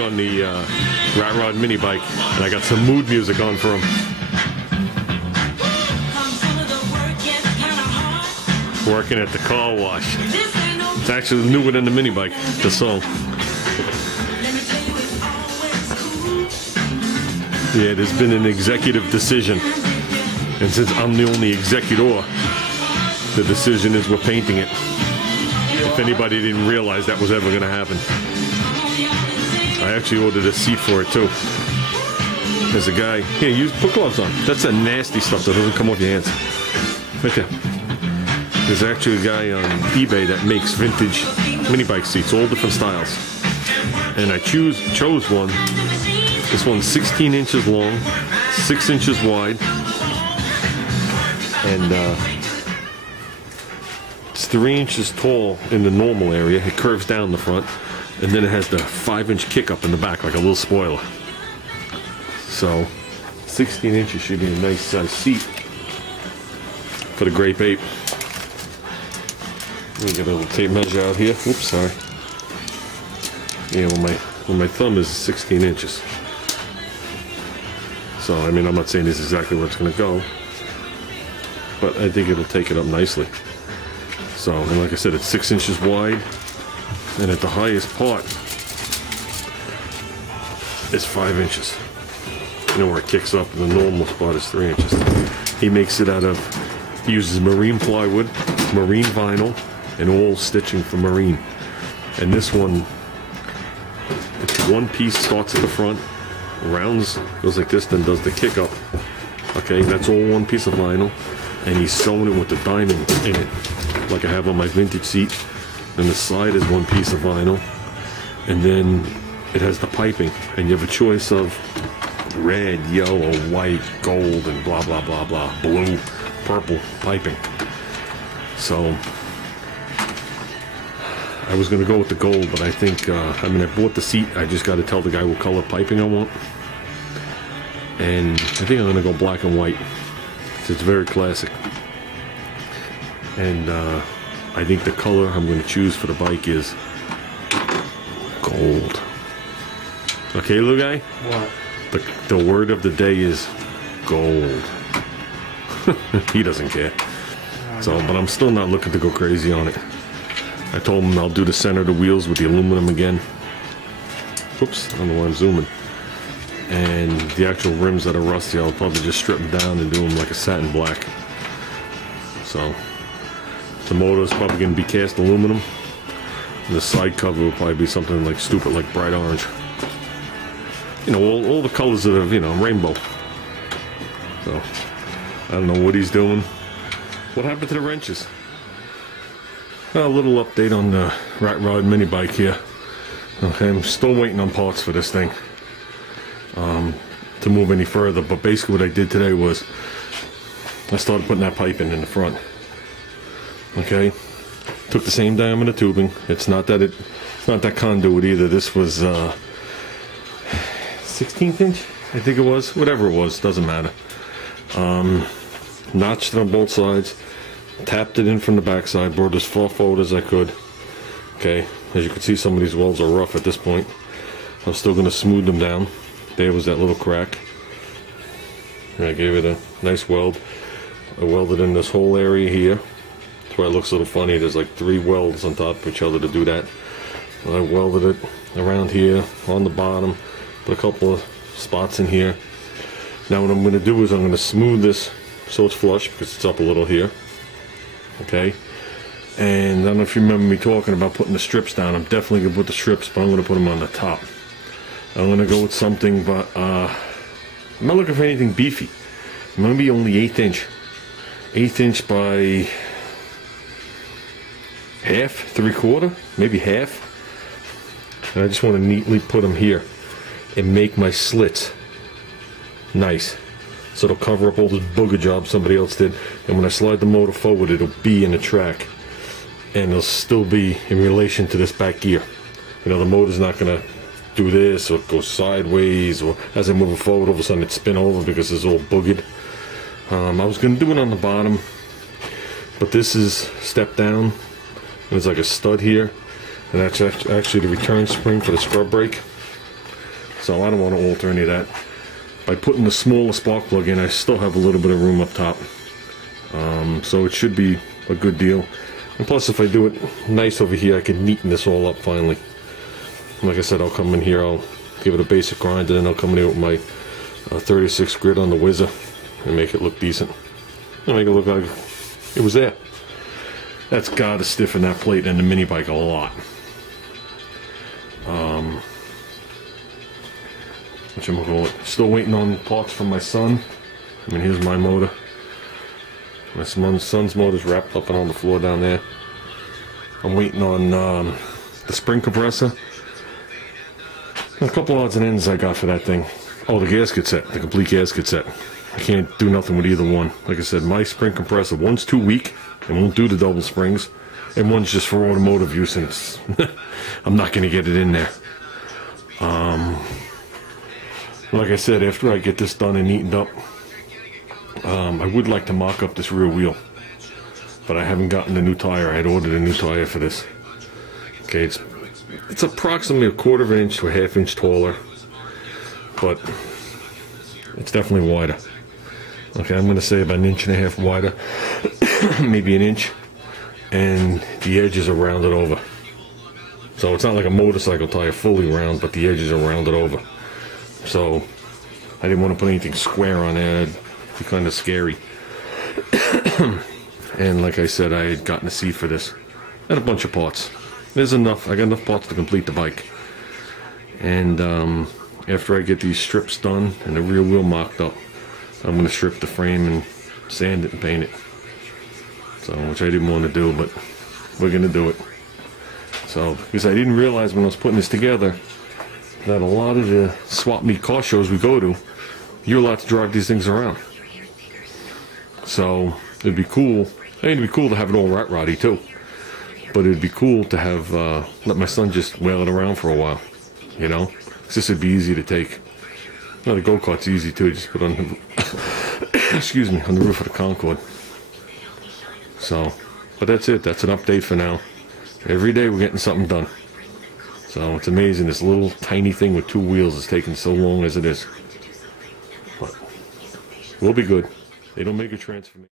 on the Rat Rod mini bike, and I got some mood music on for him. Working at the car wash. It's actually newer than the mini bike, the song. Yeah, there's been an executive decision, and since I'm the only executor, the decision is we're painting it. If anybody didn't realize that was ever going to happen. I actually ordered a seat for it too. There's a guy, here, put gloves on. That's that nasty stuff that doesn't come off your hands. Right there. There's actually a guy on eBay that makes vintage mini bike seats, all different styles. And I chose one. This one's 16 inches long, 6 inches wide, and it's 3 inches tall in the normal area. It curves down the front, and then it has the 5-inch kick up in the back, like a little spoiler. So 16 inches should be a nice size seat for the Grape Ape. Let me get a little tape measure out here. Oops, sorry. Yeah, well my thumb is 16 inches. So I mean, I'm not saying this is exactly where it's going to go, but I think it'll take it up nicely. So, and like I said, it's 6 inches wide, and at the highest part, it's 5 inches. You know where it kicks up, and the normal spot is 3 inches. He makes it out of, he uses marine plywood, marine vinyl, and all stitching for marine. And this one, it's one piece, starts at the front, rounds, goes like this, then does the kick up. Okay, that's all one piece of vinyl, and he's sewing it with the diamond in it, like I have on my vintage seat. Then the side is one piece of vinyl, and then it has the piping, and you have a choice of red, yellow, white, gold, and blah blah blah blah, blue, purple piping. So I was going to go with the gold, but I think, I mean, I bought the seat, I just got to tell the guy what color piping I want. And I think I'm going to go black and white. It's very classic. And I think the color I'm going to choose for the bike is gold. Okay, little guy? What? The word of the day is gold. He doesn't care. So, but I'm still not looking to go crazy on it. I told him I'll do the center of the wheels with the aluminum again. Oops, I don't know why I'm zooming. And the actual rims that are rusty, I'll probably just strip them down and do them like a satin black. So, the motor is probably going to be cast aluminum. And the side cover will probably be something like stupid, like bright orange. You know, all the colors of the, you know, rainbow. So, I don't know what he's doing. What happened to the wrenches? A little update on the Rat Rod mini bike here. Okay, I'm still waiting on parts for this thing to move any further, but basically what I did today was I started putting that pipe in the front. Okay, took the same diameter tubing. It's not that conduit either. This was 16th inch, I think it was. Whatever it was, doesn't matter. Notched it on both sides. Tapped it in from the backside, brought as far forward as I could. Okay, as you can see, some of these welds are rough at this point. I'm still going to smooth them down. There was that little crack. And I gave it a nice weld. I welded in this whole area here. That's why it looks a little funny. There's like 3 welds on top of each other to do that. I welded it around here, on the bottom, put a couple of spots in here. Now what I'm going to do is I'm going to smooth this so it's flush, because it's up a little here. Okay, and I don't know if you remember me talking about putting the strips down. I'm definitely going to put the strips, but I'm going to put them on the top. I'm going to go with something, but I'm not looking for anything beefy. I'm going to be only 1/8 inch. 1/8 inch by half, 3/4, maybe half. And I just want to neatly put them here and make my slits nice. So it'll cover up all this booger job somebody else did. And when I slide the motor forward, it'll be in the track. And it'll still be in relation to this back gear. You know, the motor's not going to do this or go sideways, or as I move it forward, all of a sudden it spin over because it's all boogered. I was going to do it on the bottom, but this is step down. And there's like a stud here. And that's actually the return spring for the scrub brake. so I don't want to alter any of that. By putting the smaller spark plug in, I still have a little bit of room up top. So it should be a good deal. And plus, if I do it nice over here, I can neaten this all up finally. Like I said, I'll come in here, I'll give it a basic grind, and then I'll come in here with my 36 grit on the whizzer and make it look decent. And make it look like it was there. That's got to stiffen that plate and the mini bike a lot. Whatchamacallit, still waiting on parts from my son. I mean, here's my motor. My son's motor's wrapped up and on the floor down there. I'm waiting on the spring compressor. A couple odds and ends I got for that thing. Oh, the gasket set, the complete gasket set. I can't do nothing with either one. Like I said, my spring compressor, one's too weak and won't do the double springs, and one's just for automotive use, and I'm not going to get it in there. Like I said, after I get this done and neatened up, I would like to mock up this rear wheel, but I haven't gotten a new tire. I had ordered a new tire for this. Okay, it's approximately a 1/4 of an inch to a 1/2 inch taller, but it's definitely wider. Okay, I'm going to say about 1.5 inches wider, maybe an inch, and the edges are rounded over. So it's not like a motorcycle tire fully round, but the edges are rounded over. So I didn't want to put anything square on there. It'd be kind of scary. And like I said, I had gotten a seat for this and a bunch of parts. There's enough. I got enough parts to complete the bike. And after I get these strips done and the rear wheel mocked up, I'm going to strip the frame and sand it and paint it. So, which I didn't want to do, but we're going to do it. So, because I didn't realize when I was putting this together that a lot of the swap meet car shows we go to, you're allowed to drive these things around. So it'd be cool. I mean, it'd be cool to have it all rat roddy too. But it'd be cool to have let my son just whale it around for a while. You know, 'cause this would be easy to take. Well, the go-kart's easy too. Just put on the excuse me, on the roof of the Concorde. So, but that's it. That's an update for now. Every day we're getting something done. So it's amazing this little tiny thing with 2 wheels is taking so long as it is. But we'll be good. They don't make a transformation.